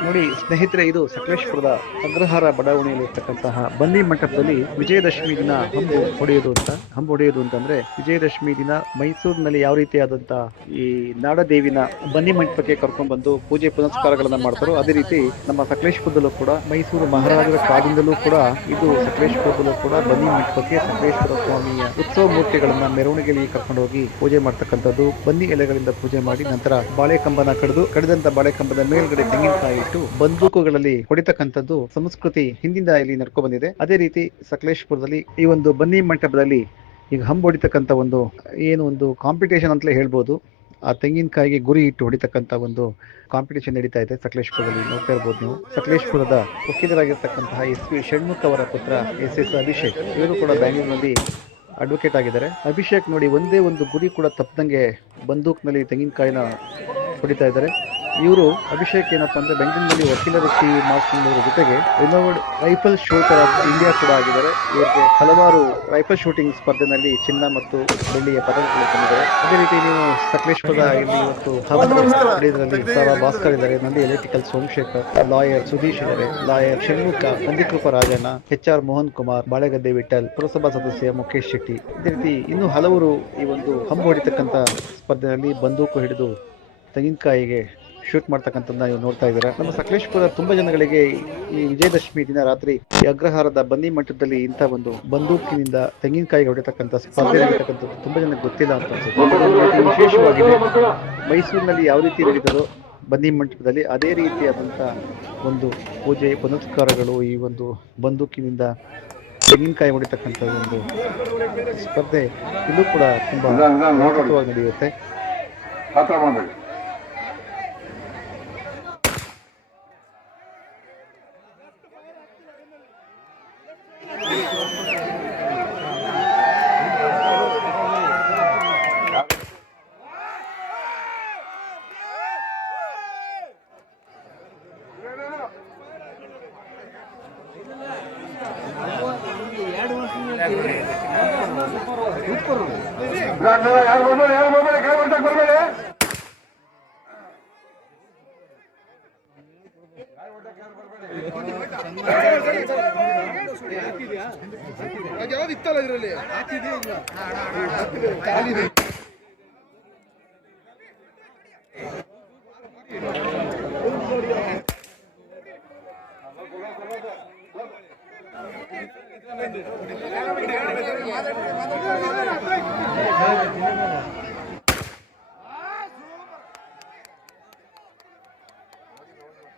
ನೋಡಿ ಸ್ನೇಹಿತರೆ, ಇದು ಸಕಲೇಶ್ಪುರದ ಅಗ್ರಹಾರ ಬಡಾವಣೆಯಲ್ಲಿ ಇರ್ತಕ್ಕಂತಹ ಬನ್ನಿ ಮಂಟಪದಲ್ಲಿ ವಿಜಯದಶಮಿ ದಿನ ಹಂಬು ಹೊಡೆಯೋದು ಅಂತ, ಹಂಬು ಹೊಡೆಯೋದು ಅಂತಂದ್ರೆ ವಿಜಯದಶಮಿ ದಿನ ಮೈಸೂರಿನಲ್ಲಿ ಯಾವ ರೀತಿಯಾದಂತ ಈ ನಾಡದೇವಿನ ಬನ್ನಿ ಮಂಟಪಕ್ಕೆ ಕರ್ಕೊಂಡ್ ಬಂದು ಪೂಜೆ ಪುನಸ್ಕಾರಗಳನ್ನ ಮಾಡ್ತಾರೋ, ಅದೇ ರೀತಿ ನಮ್ಮ ಸಕಲೇಶ್ಪುರದಲ್ಲೂ ಕೂಡ, ಮೈಸೂರು ಮಹಾರಾಜರ ಕಾಲದಿಂದಲೂ ಕೂಡ ಇದು ಸಕಲೇಶ್ಪುರದಲ್ಲೂ ಕೂಡ ಬನ್ನಿ ಮಂಟಪಕ್ಕೆ ಸಕಲೇಶ್ವರ ಸ್ವಾಮಿಯ ಉತ್ಸವ ಮೂರ್ತಿಗಳನ್ನ ಮೆರವಣಿಗೆಯಲ್ಲಿ ಕರ್ಕೊಂಡು ಹೋಗಿ ಪೂಜೆ ಮಾಡ್ತಕ್ಕಂಥದ್ದು, ಬನ್ನಿ ಎಲೆಗಳಿಂದ ಪೂಜೆ ಮಾಡಿ ನಂತರ ಬಾಳೆ ಕಂಬನ ಕಡಿದು, ಕಡಿದಂತ ಬಾಳೆ ಕಂಬದ ಮೇಲ್ಗಡೆ ತೆಂಗಿನಕಾಯಿ ಇಟ್ಟು ಬಂದೂಕುಗಳಲ್ಲಿ ಹೊಡಿತಕ್ಕಂಥದ್ದು ಸಂಸ್ಕೃತಿ ಹಿಂದಿಂದ ಇಲ್ಲಿ ನಡ್ಕೊ ಬಂದಿದೆ. ಅದೇ ರೀತಿ ಸಕಲೇಶ್ಪುರದಲ್ಲಿ ಈ ಒಂದು ಬನ್ನಿ ಮಂಟಪದಲ್ಲಿ ಈಗ ಹೊಡಿತಕ್ಕಂಥ ಒಂದು ಏನು ಒಂದು ಕಾಂಪಿಟೇಷನ್ ಅಂತಲೇ ಹೇಳ್ಬೋದು. ಆ ತೆಂಗಿನಕಾಯಿಗೆ ಗುರಿ ಇಟ್ಟು ಹೊಡಿತಕ್ಕಂಥ ಒಂದು ಕಾಂಪಿಟೇಷನ್ ನಡೀತಾ ಇದೆ ಸಕಲೇಶ್ಪುರದಲ್ಲಿ ನೋಡ್ತಾ ಇರ್ಬೋದು ನೀವು. ಸಕಲೇಶ್ಪುರದ ವಕೀಲರಾಗಿರ್ತಕ್ಕಂತಹ ಎಸ್ ಪಿ ಷಣ್ಮುಖ್ ಅವರ ಪುತ್ರ ಎಸ್ ಎಸ್ ಅಭಿಷೇಕ್ ಇವರು ಕೂಡ ಬ್ಯಾಂಗ್ಳೂರಿನಲ್ಲಿ ಅಡ್ವೊಕೇಟ್ ಆಗಿದ್ದಾರೆ. ಅಭಿಷೇಕ್ ನೋಡಿ ಒಂದೇ ಒಂದು ಗುರಿ ಕೂಡ ತಪ್ಪದಂಗೆ ಬಂದೂಕ್ನಲ್ಲಿ ತೆಂಗಿನಕಾಯಿನ ಹೊಡಿತಾ ಇದ್ದಾರೆ. ಇವರು ಅಭಿಷೇಕ್ ಏನಪ್ಪ ಅಂದ್ರೆ ಬೆಂಗಳೂರಿನಲ್ಲಿ ವಕೀಲ ವೃತ್ತಿ ಮಾಡಿಕೊಂಡಿರೋ ಜೊತೆಗೆ renowned rifle shooter of India ಕೂಡ ಆಗಿದ್ದಾರೆ. ಇವರಿಗೆ ಹಲವಾರು ರೈಫಲ್ ಶೂಟಿಂಗ್ ಸ್ಪರ್ಧೆನಲ್ಲಿ ಚಿನ್ನ ಮತ್ತು ಬೆಳ್ಳಿಯ ಪದಕಗಳು ತಂದಿದ್ದಾರೆ. ಅದೇ ರೀತಿ ನೀವು ಸಕಲೇಶ್ಪುರದ ಮತ್ತು ಸರ ಭಾಸ್ಕರ್ ಇದ್ದಾರೆ. ನಂದಿ ಎಲೆಕ್ಟ್ರಿಕಲ್ ಸೋಮಶೇಖರ್, ಲಾಯರ್ ಸುಧೀಶ್ ಇದ್ದಾರೆ. Lawyer Shanmukha, Nandikrupa Rajanna H R Mohan Kumar, Balegadde Vittal ಪುರಸಭಾ ಸದಸ್ಯ ಮುಖೇಶ್ ಶೆಟ್ಟಿ. ಇದೇ ರೀತಿ ಇನ್ನೂ ಹಲವರು ಈ ಒಂದು ಹಂಬು ಹೊಡಿತಕ್ಕಂಥ ಸ್ಪರ್ಧೆಯಲ್ಲಿ ಬಂದೂಕು ಹಿಡಿದು ತೆಂಗಿನಕಾಯಿಗೆ ಶೂಟ್ ಮಾಡ್ತಕ್ಕಂಥದ್ದನ್ನ ನೀವು ನೋಡ್ತಾ ಇದ್ದೀರಾ ನಮ್ಮ ಸಕಲೇಶ್ಪುರ ತುಂಬಾ ಜನಗಳಿಗೆ ಈ ವಿಜಯದಶಮಿ ದಿನ ರಾತ್ರಿ ಈ ಅಗ್ರಹಾರದ ಬನ್ನಿ ಮಂಟಪದಲ್ಲಿ ಇಂಥ ಒಂದು ಬಂದೂಕಿನಿಂದ ತೆಂಗಿನಕಾಯಿ ಹೊಡೆತಕ್ಕಂಥ ಸ್ಪರ್ಧೆ ನಡೀತಕ್ಕಂಥದ್ದು ತುಂಬಾ ಜನಕ್ಕೆ ಗೊತ್ತಿಲ್ಲ ಅಂತ ಅನ್ಸುತ್ತೆ. ವಿಶೇಷವಾಗಿ ವಿಶೇಷವಾಗಿದೆ. ಮೈಸೂರಿನಲ್ಲಿ ಯಾವ ರೀತಿ ನಡೀತದೋ ಬನ್ನಿ ಮಂಟಪದಲ್ಲಿ ಅದೇ ರೀತಿಯಾದಂಥ ಒಂದು ಪೂಜೆ ಪುನಸ್ಕಾರಗಳು ಈ ಒಂದು ಬಂದೂಕಿನಿಂದ ತೆಂಗಿನಕಾಯಿ ಹೊಡಿತಕ್ಕಂಥ ಒಂದು ಸ್ಪರ್ಧೆ ಇದು ಕೂಡ ತುಂಬಾ ನಡೆಯುತ್ತೆ. ಯಾರು ಬರ್ಬೇಡಿ ಯಾರು ಬರ್ಬೇಡಿ ಕೈ ಹೊಂಟಕ್ಕೆ ಬರ್ಬೇಡಿ. ಯಾವ್ದು ಇತ್ತಲ್ಲ ಇದರಲ್ಲಿ? ಇದರಲ್ಲಿ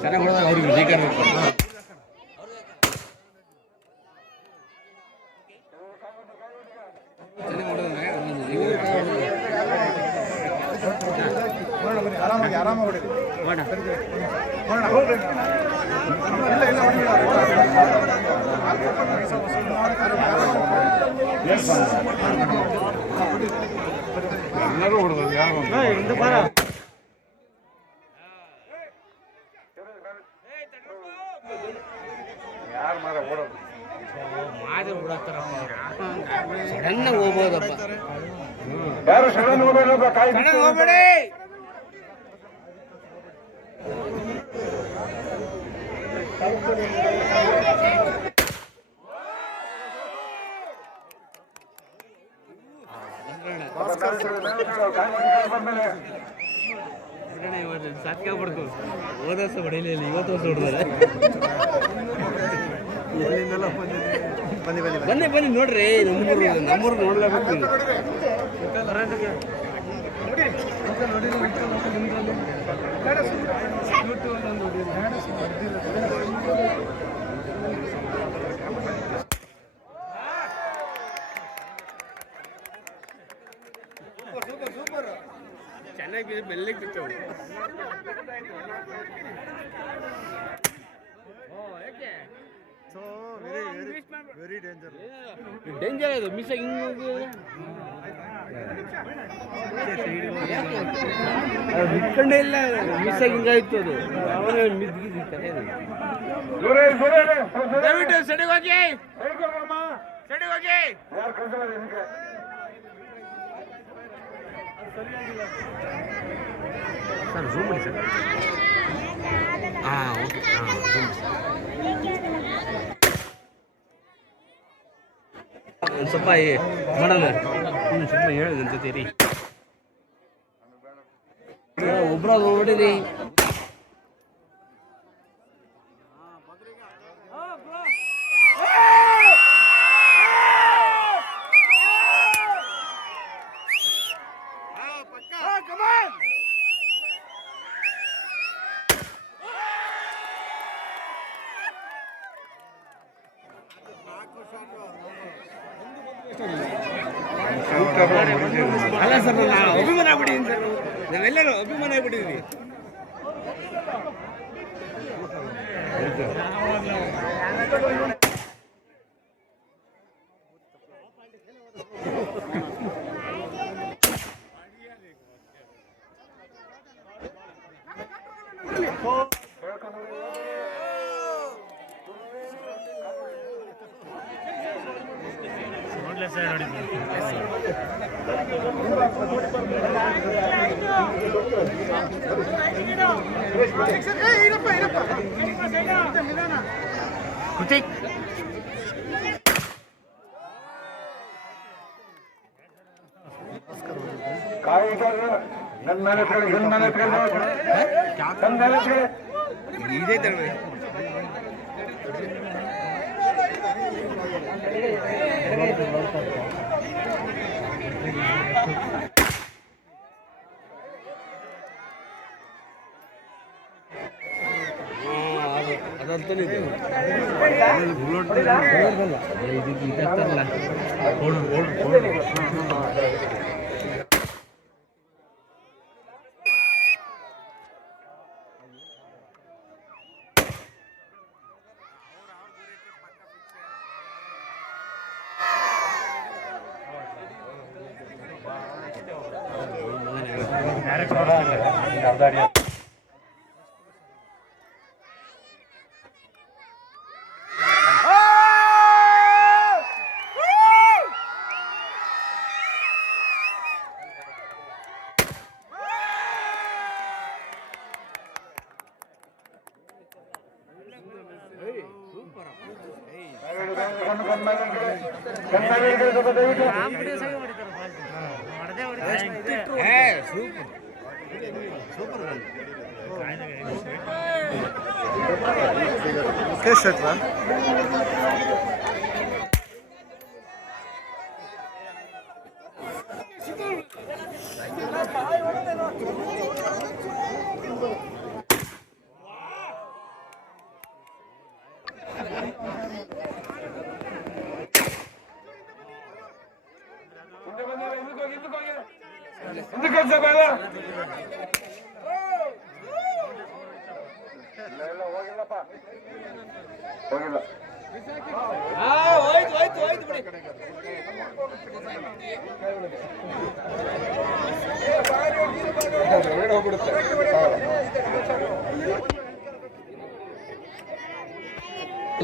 ಚೆನ್ನಾಗಿ ಹೊಡೆದಾಗ ಅವ್ರಿಗೆ ವಿಜಯ ಆರಾಮಾಗಿ ಆರಾಮಾಗಿ ಹೊಡೀರಿ ಎಲ್ಲರೂ ಹೊಡೆದ್ರು ಯಾರು ಯಾರು ಮಾರ ಓಡೋದು. ಮಾದರಿ ಬಿಡತ್ತಾರಪ್ಪ ಸಡನ್ ಹೋಗ್ಬೋದಪ್ಪ. ಯಾರು ಸಡನ್ ಹೋಗ್ಬೇಡ್ರಪ್ಪ ಕಾಯಿ ಹೋಗ್ಬೇಡಿ. ಸಾಧ್ಯ ಬಿಡ್ತು ಹೋದ ವರ್ಷ ಹೊಡಿಲಿಲ್ಲ ಇವತ್ತು ವರ್ಷ ಹೊಡೆದಾರೆ. ಬನ್ನಿ ಬನ್ನಿ ನೋಡ್ರಿ ನಮ್ಮೂರು ನಮ್ಮೂರು ನೋಡ್ಲೇಬೇಕು. ಚೆನ್ನಾಗಿ ಬೆಲ್ಲಿಗೆ ಬಿತ್ತು ವೆರಿ ಡೇಂಜರ್ ಡೇಂಜರ್ ಇದು ಮಿಸ್ ಬಿಟ್ಕೊಂಡೇ ಇಲ್ಲ ಮಿಸ್ ಆಗಿ ಹಿಂಗಾಯ್ತು ಅದು. ಅವನೇ ದಯವಿಟ್ಟು ಸಡಿಗೆ ಹೋಗಿ. ಸಡಿಗೆ ಹೋಗಿ. ಸರ್ ಝೂಮ್ ಮಾಡಿ ಸರ್. ಹಾಂ ಓಕೆ. ಹಾಂ ಒಂದು ಸ್ವಲ್ಪ ಏ ಮಾಡೋಣ ಹ್ಞೂ ಸ್ವಲ್ಪ ಹೇಳಿ ನನ್ನ ಜೊತೆ ರೀ ಒಬ್ರ ನೋಡಿರಿ ಕೃತಿಕ್ ಕಾಯಿ Gracias. ಮುಖೇಶ್ ಶೆಟ್ರ ಹಿಂದೆ ಬಂದಿಲ್ಲ ಹಿಂದಕ್ಕೆ ಹೋಗಿ ಹಿಂದಕ್ಕೆ ಹೋಗಿ ಹಿಂದಕ್ಕೆ ಹೋಗಿ ಸ್ವಲ್ಪ ಎಲ್ಲ ಇಲ್ಲ ಇಲ್ಲ ಹೋಗಿಲ್ಲಪ್ಪ ಹೋಗಿಲ್ಲ ಹೋಯ್ತು ಹೋಯ್ತು ಹೋಯ್ತು ಬಿಡಿ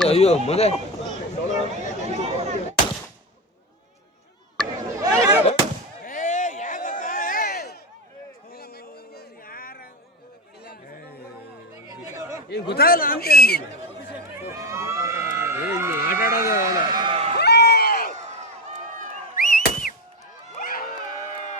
ಅಯ್ಯೋ ಮಗ ಈಗ ಗೊತ್ತಾಗಲ್ಲ ಅಂತ ನಿಮಗೆ ಆಟ ಆಡೋದು ಅಲ್ಲ.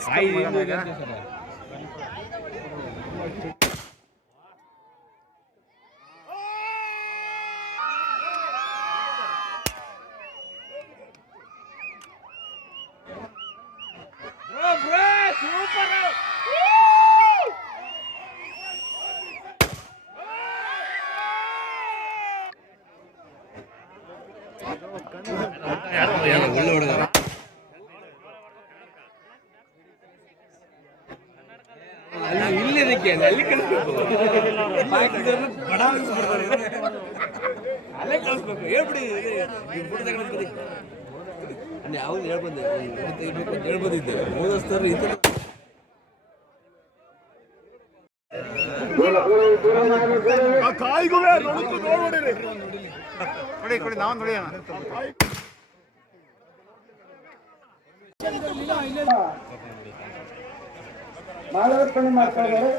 ಭಾಸ್ಕರ್ ಯಾವ್ದು ಹೇಳ್ಬಂದೆ? ತೆಗಿಬೇಕು ಅಂತ ಹೇಳ್ಬಂದಿದ್ದೆ. ಓದಿಸ್ತಾರೆ ಈ ಥರ ಕೊಡಿ ಕೊಡಿ ನಾವು ನೋಡಿಯೋಣ ಮಾಲಾರ್ಪಣೆ ಮಾಡ್ತಾ ಇದ್ದಾರೆ.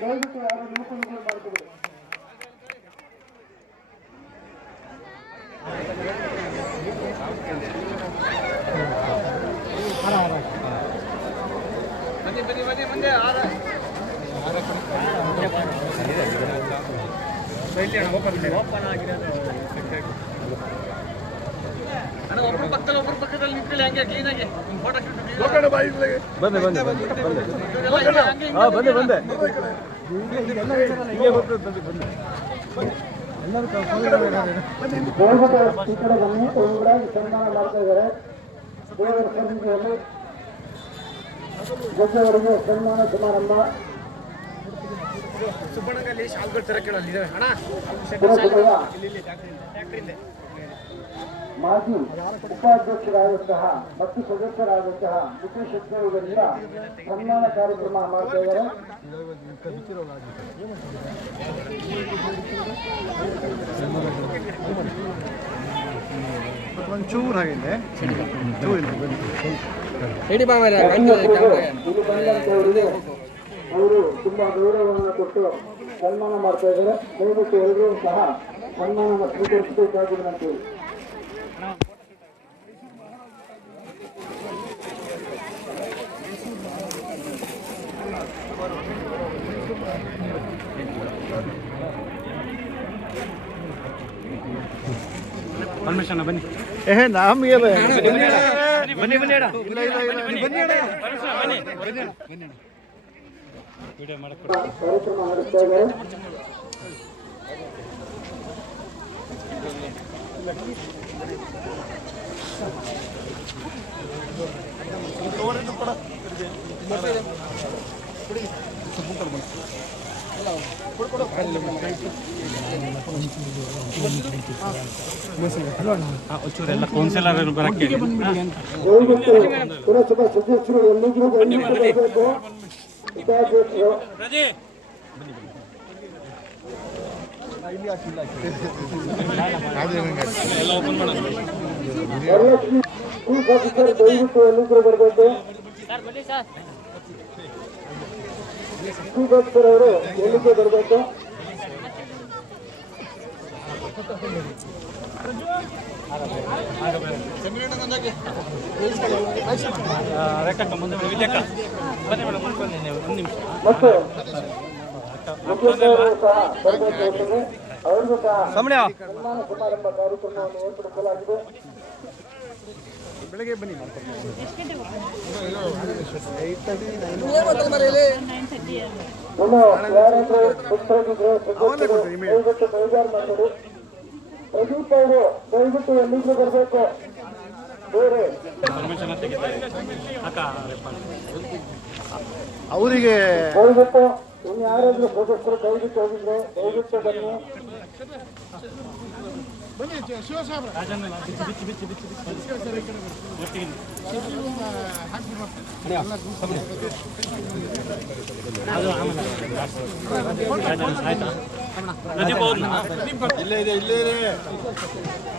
ದಯವಿಟ್ಟು ಯಾರು ನಿಂತ್ಕೊಂಡು ಮಾಡ್ಕೊಬೇಡಿ ಬಂದೆ ಬಂದೆ ಬಂದೆ ಬಂದೆ ಹಾ ಬಂದೆ ಬಂದೆ ಹೀಗೆ ಬರ್ಬೇಕು ಬಂದೆ ಇದ್ದಾರೆ ಗೆದ್ದವರಿಗೆ ಸನ್ಮಾನ ಸಮಾರಂಭ. ಮಾಜಿ ಉಪಾಧ್ಯಕ್ಷರಾದಂತಹ ಮತ್ತು ಸದಸ್ಯರಾದಂತಹ ಮುಖೇಶ್ ಶಕ್ತಿಯವರಿಂದ ಸನ್ಮಾನ ಕಾರ್ಯಕ್ರಮ ಮಾಡ್ತಾ ಇದ್ದಾರೆ. ಒಂಚೂರು ಹಾಗಿದೆ ಚೂರು ಇಲ್ಲ ಬಾಬಾ ಇಲ್ಲಿ ಅವರು. ತುಂಬಾ ಗೌರವವನ್ನು ಕೊಟ್ಟು ಸನ್ಮಾನ ಮಾಡ್ತಾ ಇದ್ದಾರೆ. ದಯವಿಟ್ಟು ಎಲ್ಲರೂ ಸಹ ಸನ್ಮಾನ ಸ್ವೀಕರಿಸಬೇಕಾಗಿದೆ ವಿನಂತಿ ಪರ್ಮಿಷನ್ ಬನ್ನಿ. ಏ ನಮಗೆ ಬನ್ನಿ ಬನ್ನಿ ಅಣ್ಣ. ಇಲ್ಲ ಇಲ್ಲ ಇಲ್ಲ ಬನ್ನಿ ಅಣ್ಣ. ಕಾರ್ಯಕ್ರಮ ನಡೆಸ್ತಾ ಇದ್ದಾರೆ. ಪುರಸಭಾ ಸದಸ್ಯರು ಎಲ್ಲಿಗೂ ದಯವಿಟ್ಟು ಬರಬೇಕು ಉಪಾಧ್ಯಕ್ಷರು ವರಲಕ್ಷ್ಮಿ ಚೀಫ್ ಆಫೀಸರ್ ದಯವಿಟ್ಟು ಎಲ್ಲಿಗೂ ಬರಬೇಕು ಚೀಫ್ ಆಫೀಸರ್ ಅವರು ಎಲ್ಲಿಗೆ ಬರಬೇಕು? ಮತ್ತು ಮುಖ್ಯಸ್ಥರು ಸಹ ಬರಬೇಕು ಸಮಾರಂಭ ಕಾರ್ಯಕ್ರಮವನ್ನು ಏರ್ಪಡಿಸಲಾಗಿದೆ ಬೆಳಗ್ಗೆ ಬನ್ನಿ ಮಾಡ್ಕೊಂಡು ಇನ್ನು ಯಾರಾದ್ರೂ ಪುಸ್ತಕಿದ್ರೆ ಸದಸ್ಯರು ದಯವಿಟ್ಟು ಬೇಜಾರು ಬನ್ನಿ ಪ್ರದೀಪ್ ಅವರು ದಯವಿಟ್ಟು ಎಲ್ಲಿಗೂ ಬರಬೇಕು? ಬೇರೆ. ಅವರಿಗೆ ದಯವಿಟ್ಟು ಯಾರಾದ್ರೂ ಸದಸ್ಯರು ದಯವಿಟ್ಟು ಹೋಗಿದ್ರೆ ದಯವಿಟ್ಟು ಬನ್ನಿ. ಇಲ್ಲೇ ಇದೆ ಇಲ್ಲೇ ಇದೆ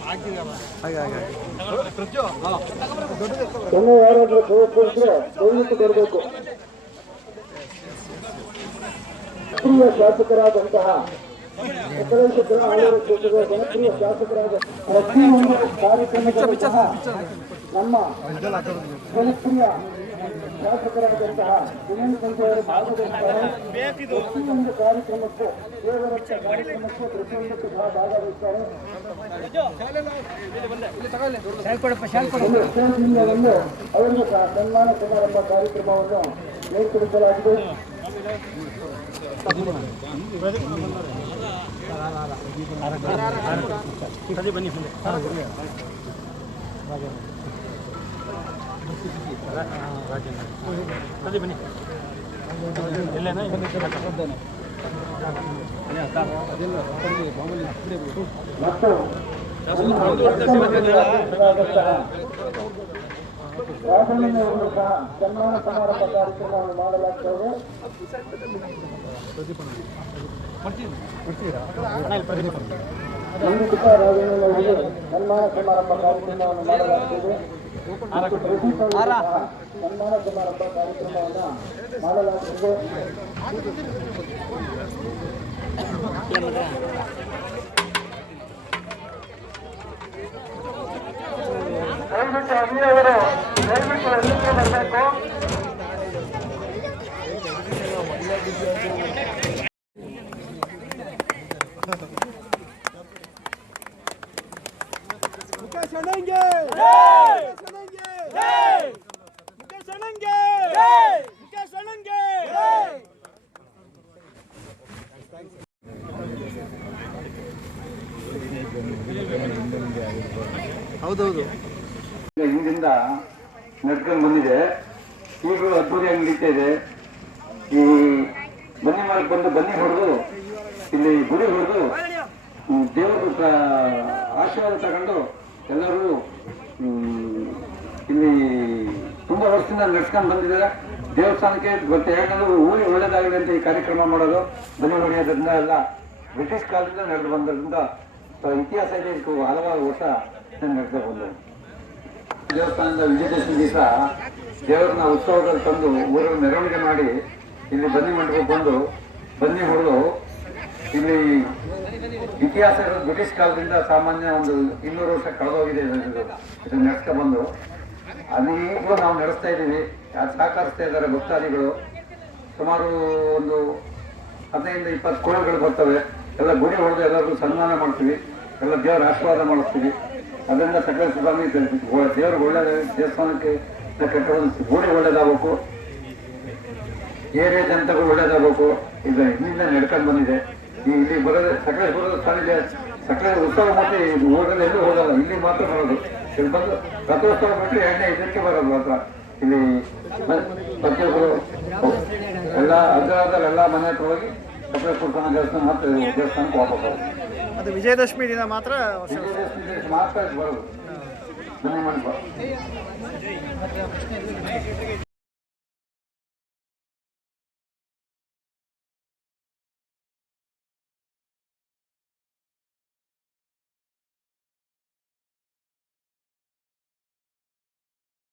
ಹಾಗೆ ಹಾಗೆ ಹಾಗೆ. ಇನ್ನು ಯಾರಾದ್ರೂ ಸದಸ್ಯರಿದ್ರೆ ದಯವಿಟ್ಟು ಶಾಸಕರಾದಂತಹ ಕಾರ್ಯಕ್ರಮದಲ್ಲೂ ಸಹ ನಮ್ಮ ಜನಪ್ರಿಯ ಶಾಸಕರಾದಂತಹ ಪ್ರತಿಯೊಂದು ಕಾರ್ಯಕ್ರಮಕ್ಕೂ ದೇವರತ್ತ ಕಾರ್ಯಕ್ರಮಕ್ಕೂ ಪ್ರತಿಯೊಂದಕ್ಕೂ ಸಹ ಭಾಗವಹಿಸ್ತಾರೆ ಒಂದು ಅವರಿಗೆ ಸನ್ಮಾನ ಸಮಾರಂಭ ಕಾರ್ಯಕ್ರಮವನ್ನು ಏರ್ಪಡಿಸಲಾಗಿದೆ ಮತ್ತು ರಾಜಣ್ಣನವರು ಸಹ ಸನ್ಮಾನ ಸಮಾರಂಭ ಕಾರ್ಯಕ್ರಮವನ್ನು ಮಾಡಲಾಗ್ತದೆ ಖಂಡಿತ ರಾಜಣ್ಣನವರಿಗೆ ಸನ್ಮಾನ ಸಮಾರಂಭ ಕಾರ್ಯಕ್ರಮವನ್ನು ಮಾಡಲಾಗ್ತದೆ ಮತ್ತು ಪ್ರದೀಪ್ ಅವರಿಗೂ ಸಹ ಸನ್ಮಾನ ಸಮಾರಂಭ ಕಾರ್ಯಕ್ರಮವನ್ನು ಮಾಡಲಾಗ್ತದೆ ದಯವಿಟ್ಟು ಅಲ್ಲಿಯವರು ದಯವಿಟ್ಟು ಎಲ್ಲಿಗೆ ಬರಬೇಕು ಹೌದೌದು. ಹಿಂದಿಂದ ನಡ್ಕೊಂಡು ಬಂದಿದೆ. ಈಗಲೂ ಅದ್ಭುತವಾಗಿ ನಡೀತಾ ಇದೆ. ಈ ಬನ್ನಿ ಮಾಡಕ್ಕೆ ಬಂದು ಬನ್ನಿ ಹೊಡೆದು, ಇಲ್ಲಿ ಗುಡಿ ಹೊಡೆದು ದೇವರು ಆಶೀರ್ವಾದ ತಗೊಂಡು ಎಲ್ಲರೂ ಇಲ್ಲಿ ತುಂಬಾ ವರ್ಷದಿಂದ ನಡ್ಸ್ಕೊಂಡು ಬಂದಿದ್ದಾರೆ. ದೇವಸ್ಥಾನಕ್ಕೆ ಗೊತ್ತೆ, ಯಾಕಂದ್ರೆ ಊರಿ ಒಳ್ಳೇದಾಗಲಿ ಅಂತ ಈ ಕಾರ್ಯಕ್ರಮ ಮಾಡೋದು. ಬನ್ನಿ ಹೊಡೆಯೋದ್ರಿಂದ ಎಲ್ಲ ಬ್ರಿಟಿಷ್ ಕಾಲದಿಂದ ನಡೆದು ಬಂದ್ರಿಂದ ಇತಿಹಾಸ ಇದೆ ಹಲವಾರು ವರ್ಷ ದೇವಸ್ಥಾನದ ವಿಜಯದಶಮಿ ದಿವಸ ದೇವರನ್ನ ಉತ್ಸವದಲ್ಲಿ ತಂದು ಊರಲ್ಲಿ ಮೆರವಣಿಗೆ ಮಾಡಿ ಇಲ್ಲಿ ಬನ್ನಿ ಮಂಟಪಕ್ಕೆ ಬಂದು ಬನ್ನಿ ಹೊಡೆದು ಇಲ್ಲಿ ಇತಿಹಾಸ ಬ್ರಿಟಿಷ್ ಕಾಲದಿಂದ ಸಾಮಾನ್ಯ ಒಂದು ಇನ್ನೂರು ವರ್ಷ ಕಳೆದೋಗಿದೆ ಇದು ಇದನ್ನ ನಡೆಸ್ತಾ ಬಂದು. ಈಗಲೂ ನಾವು ನಡೆಸ್ತಾ ಇದ್ದೀವಿ. ಅದು ಸಹಕರಿಸ್ತಾ ಇದ್ದಾರೆ ಭಕ್ತಾದಿಗಳು. ಸುಮಾರು ಒಂದು ಹದಿನೈದು ಇಪ್ಪತ್ತು ಕೋಳಿಗಳು ಬರ್ತವೆ. ಎಲ್ಲ ಗುಡಿ ಹೊಡೆದು ಎಲ್ಲರಿಗೂ ಸನ್ಮಾನ ಮಾಡ್ತೀವಿ. ಎಲ್ಲ ದೇವರ ಆಶೀರ್ವಾದ ಮಾಡಿಸ್ತೀವಿ. ಅದರಿಂದ ಸಕಲ ಸುಧಾರಣೆ ದೇವರು ಒಳ್ಳೆ ದೇವಸ್ಥಾನಕ್ಕೆ ಕೆಟ್ಟಒಂದು ಗೋಡೆ ಒಳ್ಳೇದಾಗಬೇಕು. ಏರಿಯಾ ಜನತೆಗೂ ಒಳ್ಳೇದಾಗಬೇಕು. ಇದು ಇಲ್ಲಿಂದ ನಡ್ಕೊಂಡು ಬಂದಿದೆ. ಈ ಇಲ್ಲಿ ಬರೋದು ಸಕಲೇಶ್ವರದ ಸ್ಥಾನಕ್ಕೆ ಸಕಲ ಉತ್ಸವ ಮತ್ತೆ ಇದು ಹೋಗೋದು ಎಲ್ಲೂ ಹೋಗಲ್ಲ. ಇಲ್ಲಿ ಮಾತ್ರ ಬರೋದು. ಇಲ್ಲಿ ಬಂದು ರಥೋತ್ಸವ ಬಿಟ್ಟರೆ ಎಣ್ಣೆ ಇದಕ್ಕೆ ಬರೋದು ಮಾತ್ರ. ಇಲ್ಲಿ ಪ್ರತಿಯೊಬ್ಬರು ಎಲ್ಲ ಎಲ್ಲ ಮನೆ ಹತ್ರ ಹೋಗಿ ಸಕಲ ಸ್ವಾಮಿ ದೇವಸ್ಥಾನ ಮತ್ತೆ ದೇವಸ್ಥಾನಕ್ಕೆ ವಾಪಸ್ ಅದು ವಿಜಯದಶಮಿ ದಿನ ಮಾತ್ರ ಮಾತ್ರ